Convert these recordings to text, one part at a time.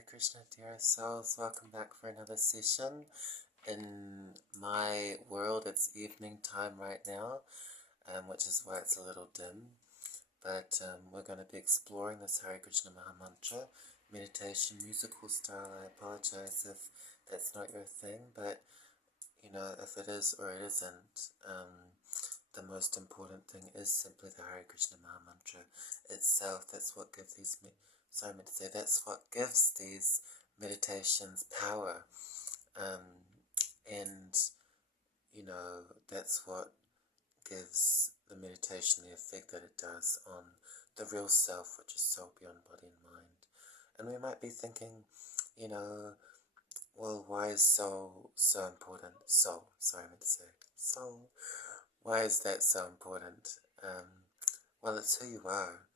Hare Krishna, dear souls. Welcome back for another session. In my world, it's evening time right now, which is why it's a little dim. But we're going to be exploring this Hare Krishna Maha Mantra meditation musical style. I apologize if that's not your thing, but you know, if it is or it isn't, the most important thing is simply the Hare Krishna Maha Mantra itself. That's what gives that's what gives these meditations power, and you know, that's what gives the meditation the effect that it does on the real self, which is soul beyond body and mind. And we might be thinking, you know, well, why is soul so important? Soul, sorry, I meant to say soul. Why is that so important? Well, it's who you are.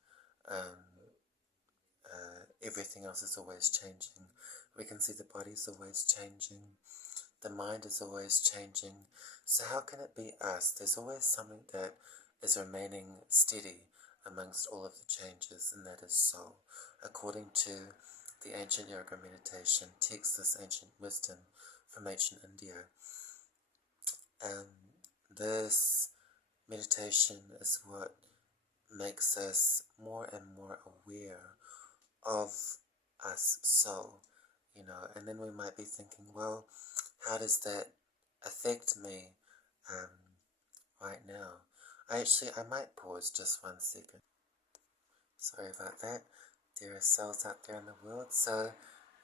Everything else is always changing. We can see the body is always changing. The mind is always changing. So how can it be us? There's always something that is remaining steady amongst all of the changes, and that is soul. According to the ancient yoga meditation text, this ancient wisdom from ancient India, this meditation is what makes us more and more aware of us soul, you know. And then we might be thinking, well, how does that affect me right now? I might pause just 1 second. Sorry about that, dear souls out there in the world. So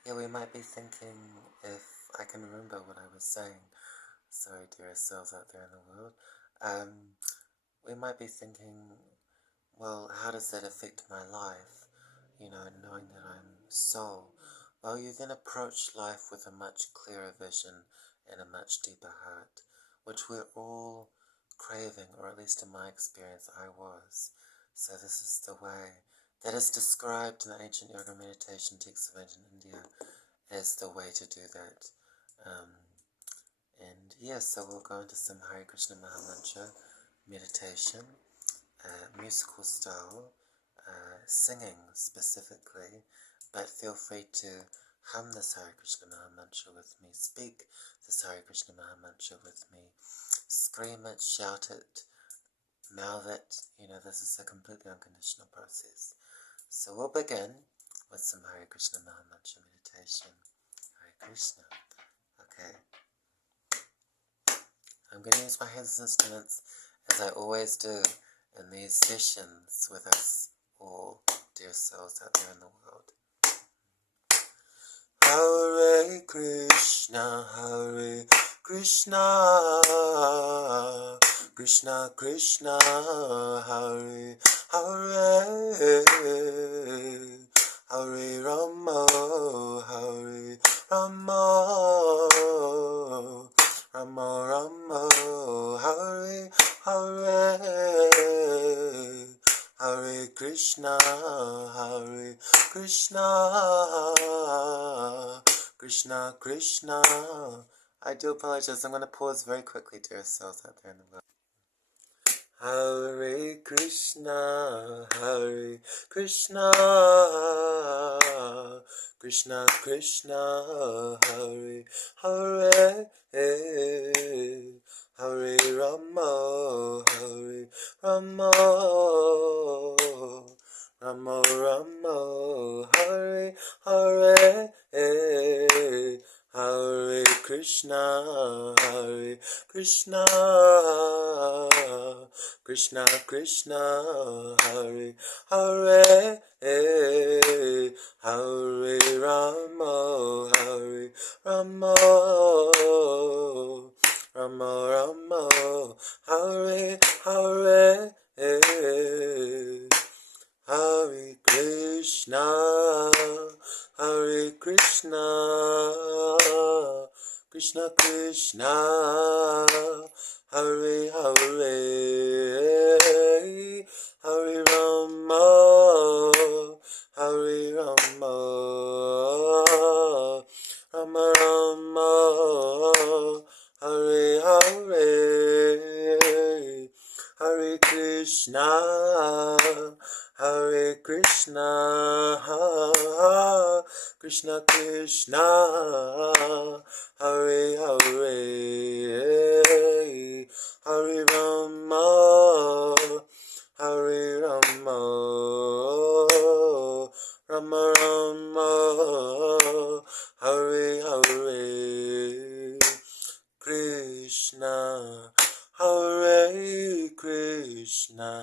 yeah, we might be thinking, if I can remember what I was saying, sorry, dear souls out there in the world, we might be thinking, well, how does that affect my life? You know, knowing that I'm soul. Well, you then approach life with a much clearer vision and a much deeper heart, which we're all craving, or at least in my experience, I was. So this is the way that is described in the ancient yoga meditation texts of ancient India as the way to do that. And yes, so we'll go into some Hare Krishna Maha Mantra meditation, musical style, singing specifically, but feel free to hum this Hare Krishna Maha Mantra with me, speak this Hare Krishna Maha Mantra with me, scream it, shout it, mouth it. You know, this is a completely unconditional process. So we'll begin with some Hare Krishna Maha Mantra meditation. Hare Krishna. Okay. I'm going to use my hands as instruments, as I always do in these sessions with us all, dear souls out there in the world. Hare Krishna, Hare Krishna, Krishna Krishna, Hare Hare, Hare Rama, Hare Rama, Rama Rama, Hare Hare, Hare Krishna, Hare Krishna, Krishna Krishna. I do apologize, I'm going to pause very quickly, dear souls out there in the world. Hare Krishna, Hare Krishna, Krishna Krishna, Hare Hare, Hare Rama, Hare Rama, Rama Rama, Hare Hare, Hare Krishna, Hare Krishna, Krishna Krishna, Hare Hare, Hare Rama, Hare Rama, Rama Rama, Hare Hare, Hare Krishna, Hare Krishna, Krishna Krishna, Hare Hare, Hare Rama, Hare Rama, Rama Rama, Hare Hare, Hare Krishna, Hare Krishna, Krishna Krishna, Hare Hare, Hare Rama, Hare Rama, Rama Rama, Hare Hare, Krishna, Hare Krishna,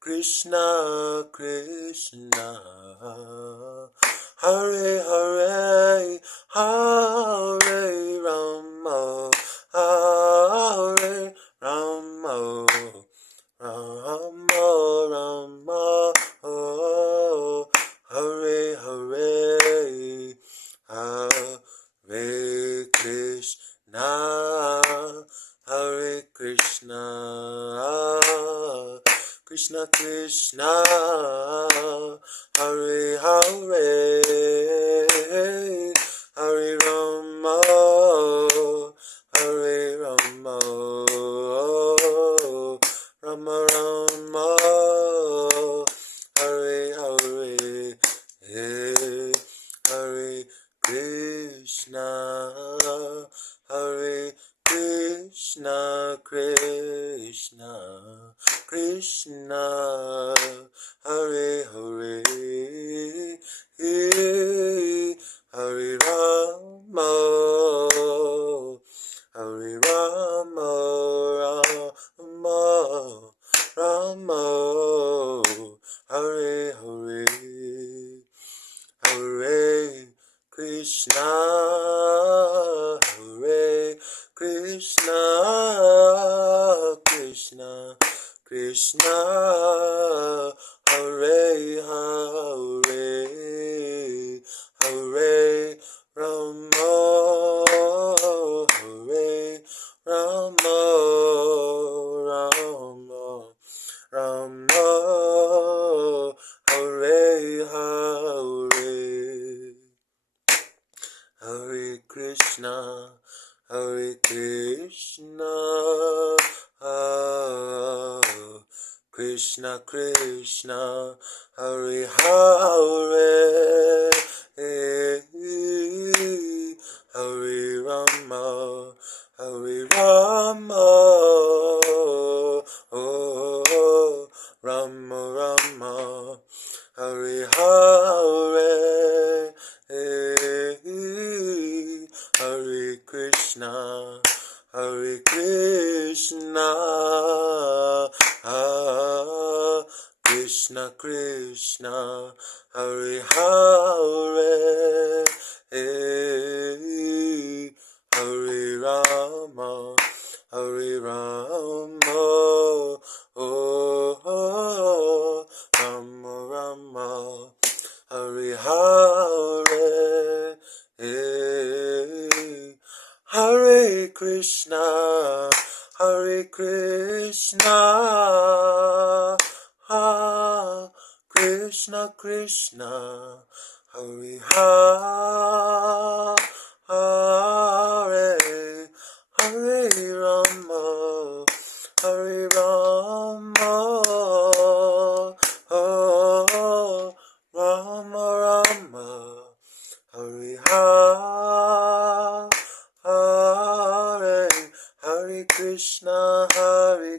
Krishna Krishna, Hare Hare, Hare Rama, Hare Rama, Rama Rama, oh, Hare Hare, Hare Krishna, Hare Krishna, Krishna Krishna, Hare Hare, Hare Rama, Hare Rama, Rama Rama, Hare Hare, Hare Krishna, Hare Krishna, Krishna Krishna, Hare Hare, Hare Rama, Hare Rama, Rama, Rama, Hare Hare, Hare Krishna, Hare Krishna, Krishna Krishna, Hare Hare, Hare Rama, Hare Rama, Rama, Rama, Hare Hare, Hare Krishna, Hare Krishna, Krishna Krishna, Hare Hare, Hare Rama, Hare Rama, oh, Rama Rama, Hare Hare, Hare Krishna, Hare Krishna, Krishna Krishna, Hare Hare, Hare Rama, Hare Rama, oh, Rama Rama, Hare Hare, Hare Krishna, Hare Krishna, Krishna Krishna, Hare Hare, Hare Rama, Hare Rama, oh, Rama Rama, Hare Hare, Hare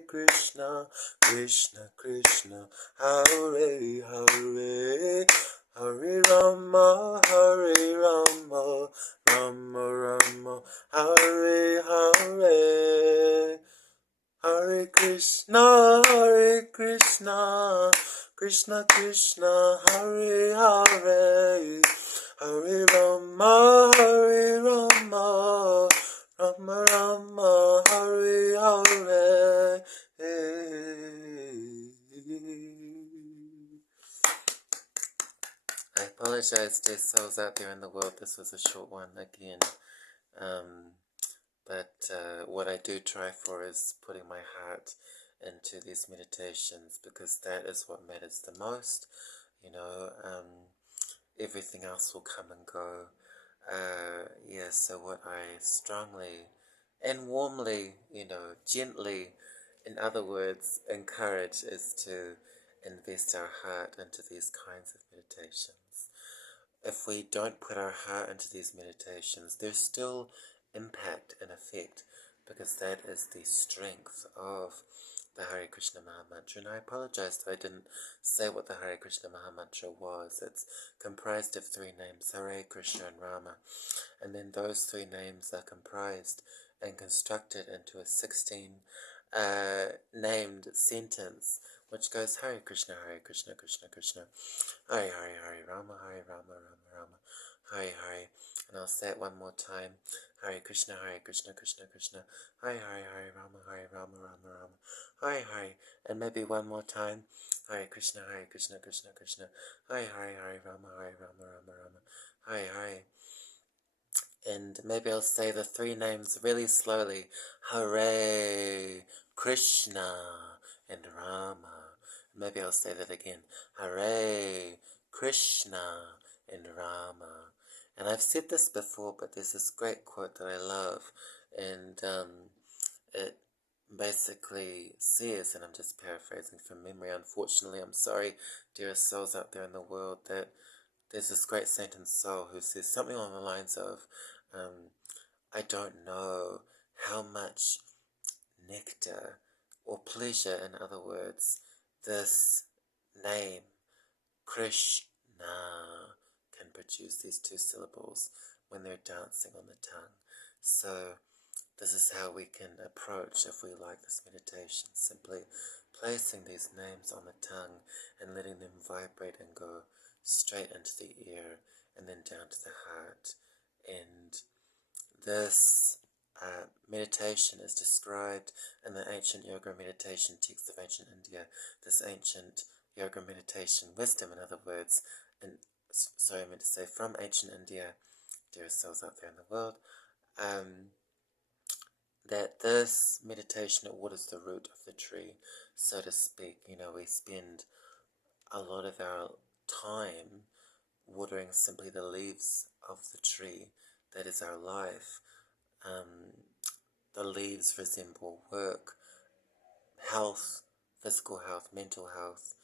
Krishna, Krishna Krishna, Hare Hare, Hare Rama, Hare Rama, Rama Rama, Hare Hare, Hare Krishna, Krishna Krishna, Hare Hare, Hare Rama, Hare Rama, Rama Rama, Hare Hare. I apologize, dear souls out there in the world. This was a short one again. But what I do try for is putting my heart into these meditations, because that is what matters the most. You know, everything else will come and go. Yeah, so what I strongly and warmly, gently, in other words, encourage is to invest our heart into these kinds of meditations. if we don't put our heart into these meditations, there's still impact and effect, because that is the strength of the Hare Krishna Maha Mantra. And I apologize that I didn't say what the Hare Krishna Maha Mantra was. It's comprised of 3 names, Hare, Krishna, and Rama. And then those 3 names are comprised and constructed into a 16 named sentence, which goes Hare Krishna, Krishna, Krishna, Hare Hare, Hare Rama, Hare Rama, Rama Rama, Hare Hare. And I'll say it one more time. Hare Krishna, Krishna, Krishna, Hare Hare, Hare Rama, Hare Rama, Rama Rama, Hare Hare. And maybe one more time. Hare Krishna, Krishna, Krishna, Hare Hare, Hare Rama, Hare Rama, Rama Rama, Hare Hare. And maybe I'll say the 3 names really slowly. Hare Krishna and Rama. Maybe I'll say that again. Hare Krishna and Rama. And I've said this before, but there's this great quote that I love. And it basically says, and I'm just paraphrasing from memory, unfortunately, I'm sorry, dearest souls out there in the world, that there's this great saint and soul who says something along the lines of, I don't know how much nectar or pleasure, in other words, this name, Krishna, can produce, these 2 syllables, when they're dancing on the tongue. So this is how we can approach, if we like this meditation, simply placing these names on the tongue and letting them vibrate and go straight into the ear and then down to the heart. And this meditation is described in the ancient yoga meditation texts of ancient India. This ancient yoga meditation wisdom, in other words, and sorry, I meant to say from ancient India, dearest souls out there in the world, that this meditation, it waters the root of the tree, so to speak. You know, we spend a lot of our time watering simply the leaves of the tree that is our life. The leaves resemble work, health, physical health, mental health,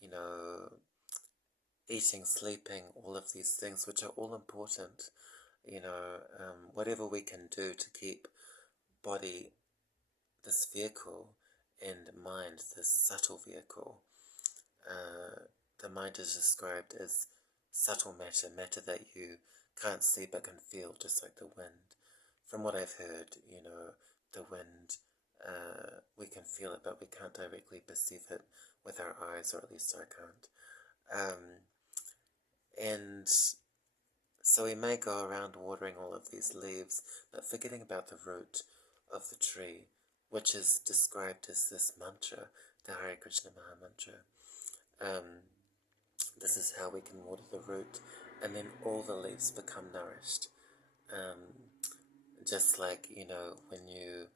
you know, eating, sleeping, all of these things, which are all important. You know, whatever we can do to keep body, this vehicle, and mind, this subtle vehicle. The mind is described as subtle matter, matter that you can't see but can feel, just like the wind. From what I've heard, you know, the wind, we can feel it, but we can't directly perceive it with our eyes, or at least I can't. And so we may go around watering all of these leaves, but forgetting about the root of the tree, which is described as this mantra, the Hare Krishna Maha Mantra. This is how we can water the root, and then all the leaves become nourished. Just like, you know, when you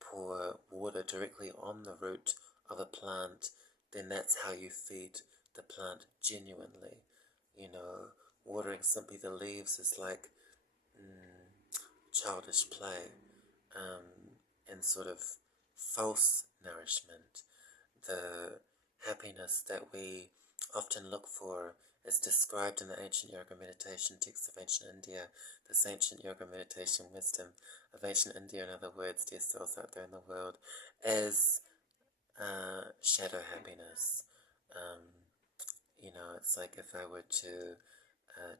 pour water directly on the root of a plant, then that's how you feed the plant genuinely. You know, watering simply the leaves is like childish play, and sort of false nourishment. The happiness that we often look for is described in the ancient yoga meditation texts of ancient India, this ancient yoga meditation wisdom of ancient India, in other words, dear souls out there in the world, as shadow happiness. You know, it's like if I were to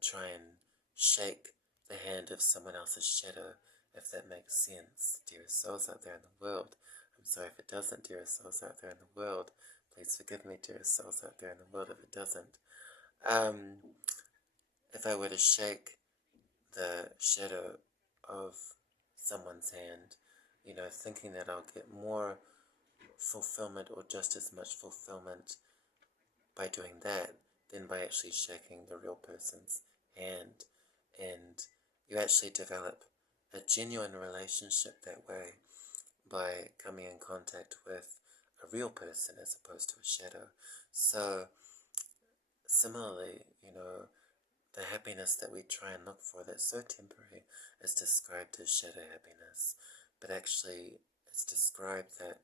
try and shake the hand of someone else's shadow, if that makes sense, dear souls out there in the world. I'm sorry if it doesn't, dear souls out there in the world. Please forgive me, dear souls out there in the world, if it doesn't. If I were to shake the shadow of someone's hand, you know, thinking that I'll get more fulfillment or just as much fulfillment by doing that than by actually shaking the real person's hand. And you actually develop a genuine relationship that way by coming in contact with a real person as opposed to a shadow. So similarly, you know, the happiness that we try and look for that's so temporary is described as shadow happiness, but actually it's described that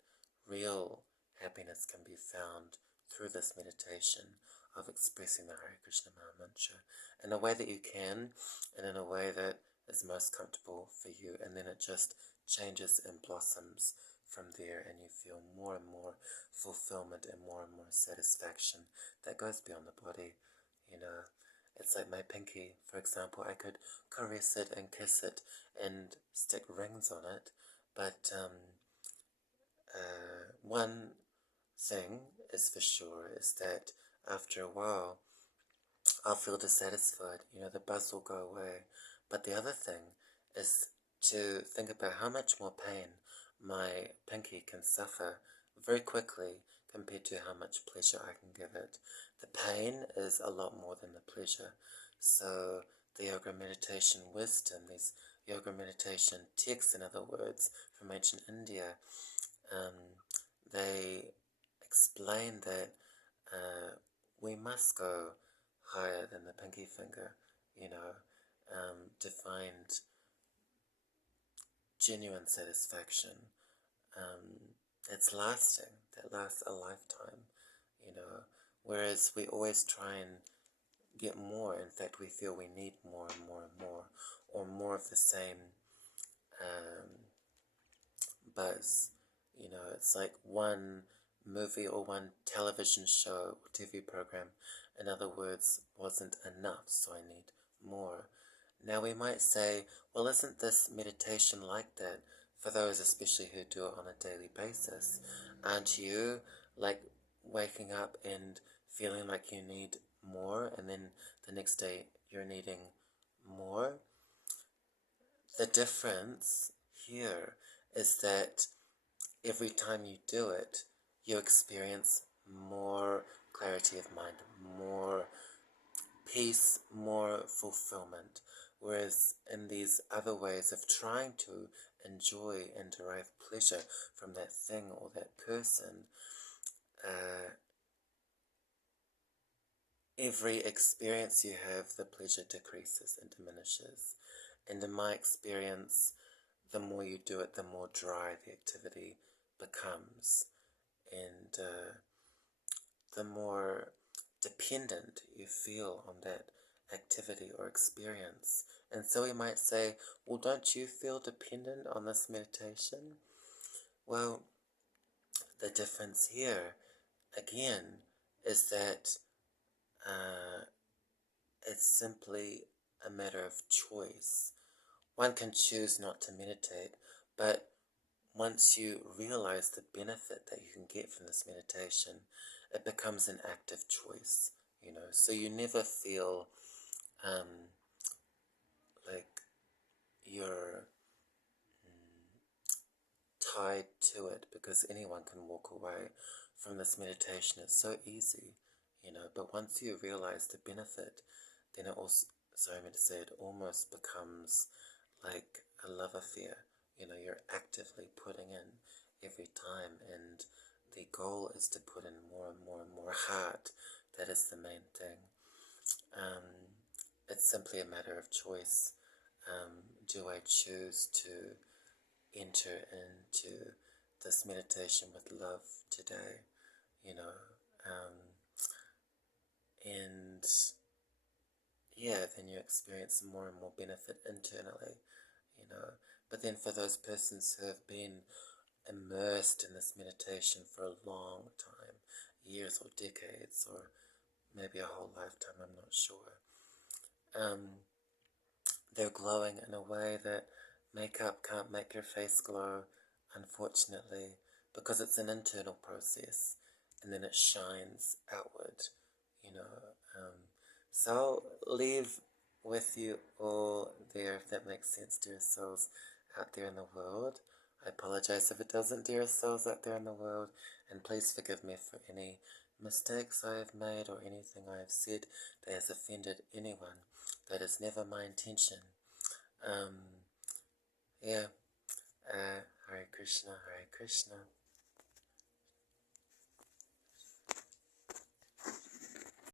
real happiness can be found through this meditation of expressing the Hare Krishna Maha Mantra in a way that you can, and in a way that is most comfortable for you, and then it just changes and blossoms from there, and you feel more and more fulfillment and more satisfaction that goes beyond the body. You know, it's like my pinky, for example. I could caress it and kiss it and stick rings on it, but one thing is for sure is that after a while I'll feel dissatisfied. You know, the buzz will go away. But the other thing is to think about how much more pain my pinky can suffer very quickly compared to how much pleasure I can give it. The pain is a lot more than the pleasure. So the yoga meditation wisdom, these yoga meditation texts, in other words, from ancient India, they explain that we must go higher than the pinky finger, you know, to find genuine satisfaction. It's lasting, that lasts a lifetime, you know, whereas we always try and get more. In fact, we feel we need more and more and more, or more of the same buzz. You know, it's like one movie or one television show or TV program, in other words, wasn't enough, so I need more. Now we might say, well, isn't this meditation like that for those especially who do it on a daily basis? Aren't you like waking up and feeling like you need more, and then the next day you're needing more? The difference here is that every time you do it, you experience more clarity of mind, more peace, more fulfillment. Whereas in these other ways of trying to enjoy and derive pleasure from that thing or that person, every experience you have, the pleasure decreases and diminishes. And in my experience, the more you do it, the more dry the activity becomes, and the more dependent you feel on that activity or experience. And so we might say, well, don't you feel dependent on this meditation? Well, the difference here, again, is that it's simply a matter of choice. One can choose not to meditate, but once you realize the benefit that you can get from this meditation, it becomes an active choice, you know. So you never feel like you're tied to it, because anyone can walk away from this meditation. It's so easy, you know. But once you realize the benefit, then it also, sorry, I meant to say, it almost becomes like a love affair. You know, you're actively putting in every time, and the goal is to put in more and more and more heart. That is the main thing. It's simply a matter of choice. Do I choose to enter into this meditation with love today? You know, and yeah, then you experience more and more benefit internally, you know. But then for those persons who have been immersed in this meditation for a long time, years or decades, or maybe a whole lifetime, I'm not sure, they're glowing in a way that makeup can't make your face glow, unfortunately, because it's an internal process, and then it shines outward, you know. So I'll leave with you all there, if that makes sense, dear souls out there in the world. I apologize if it doesn't, dear souls out there in the world, and please forgive me for any mistakes I have made or anything I have said that has offended anyone. That is never my intention. Yeah, Hare Krishna, Hare Krishna.